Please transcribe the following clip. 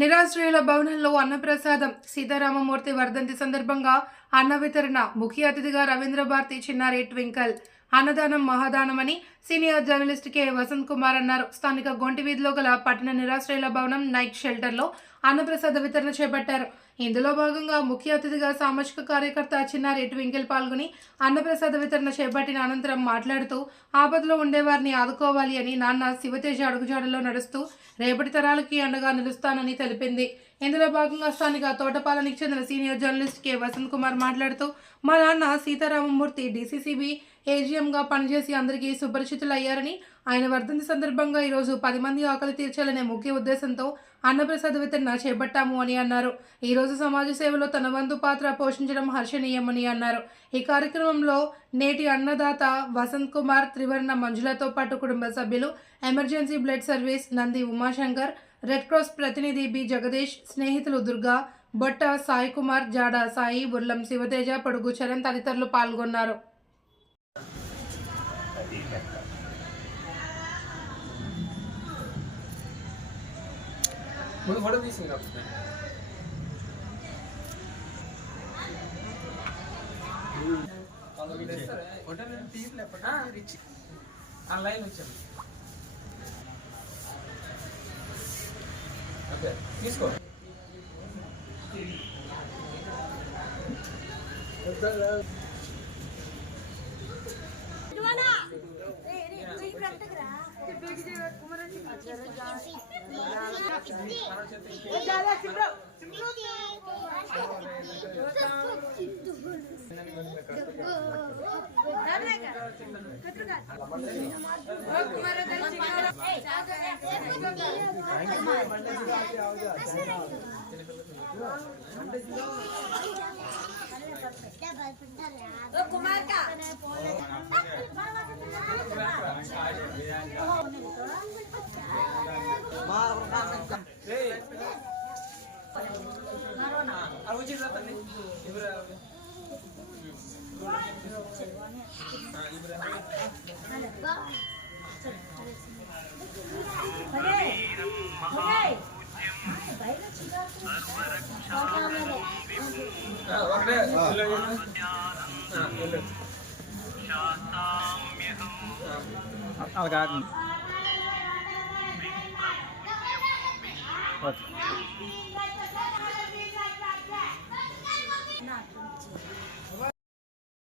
నిరాశ్రయుల భవనంలో అన్నప్రసాదం సీతారామమూర్తి వర్ధంతి సందర్భంగా అన్న వితరణ ముఖ్య అతిథిగా రవీంద్ర భారతి చిన్నారి ట్వింకల్ అన్నదానం మహాదానమని senior journalist K Vasanth Kumar అన్నారు. స్థానిక గొంటి వీధిలో గల పట్టణ నిరాశ్రయుల భవనం నైట్ షెల్టర్లో అన్నప్రసాద వితరణ చేపట్టారు. ఇందులో భాగంగా ముఖ్య అతిథిగా సామాజిక కార్యకర్త చిన్నారి ట్వింకిల్ పాల్గొని అన్నప్రసాద వితరణ చేపట్టిన అనంతరం మాట్లాడుతూ ఆపదలో ఉండేవారిని ఆదుకోవాలి అని నాన్న శివతేజ అడుగుజాడలో నడుస్తూ రేపటి తరాలకి అండగా నిలుస్తానని తెలిపింది. ఇందులో భాగంగా స్థానిక తోటపాలనికి చెందిన senior journalist K Vasanth Kumar మాట్లాడుతూ మా నాన్న సీతారామమూర్తి డీసీసీబీ ఏజీఎంగా పనిచేసి అందరికీ సుపరిచితులయ్యారని, ఆయన వర్ధంతి సందర్భంగా ఈరోజు 10 మంది ఆకలి తీర్చాలనే ముఖ్య ఉద్దేశంతో అన్నప్రసాద వితరణ చేపట్టాము అని అన్నారు. ఈరోజు సమాజ సేవలో తన వంతు పాత్ర పోషించడం హర్షణీయమని అన్నారు. ఈ కార్యక్రమంలో నేటి అన్నదాత వసంత్ కుమార్, త్రివర్ణ మంజులతో పాటు కుటుంబ సభ్యులు, emergency blood service Nandi Umashankar, red cross ప్రతినిధి బి జగదీష్, స్నేహితులు దుర్గా, బొట్ట సాయి కుమార్, జాడా సాయి, బుర్లం శివతేజ, పొడుగు చరణ్ తదితరులు పాల్గొన్నారు. తీసుకో कुमार का అలాగా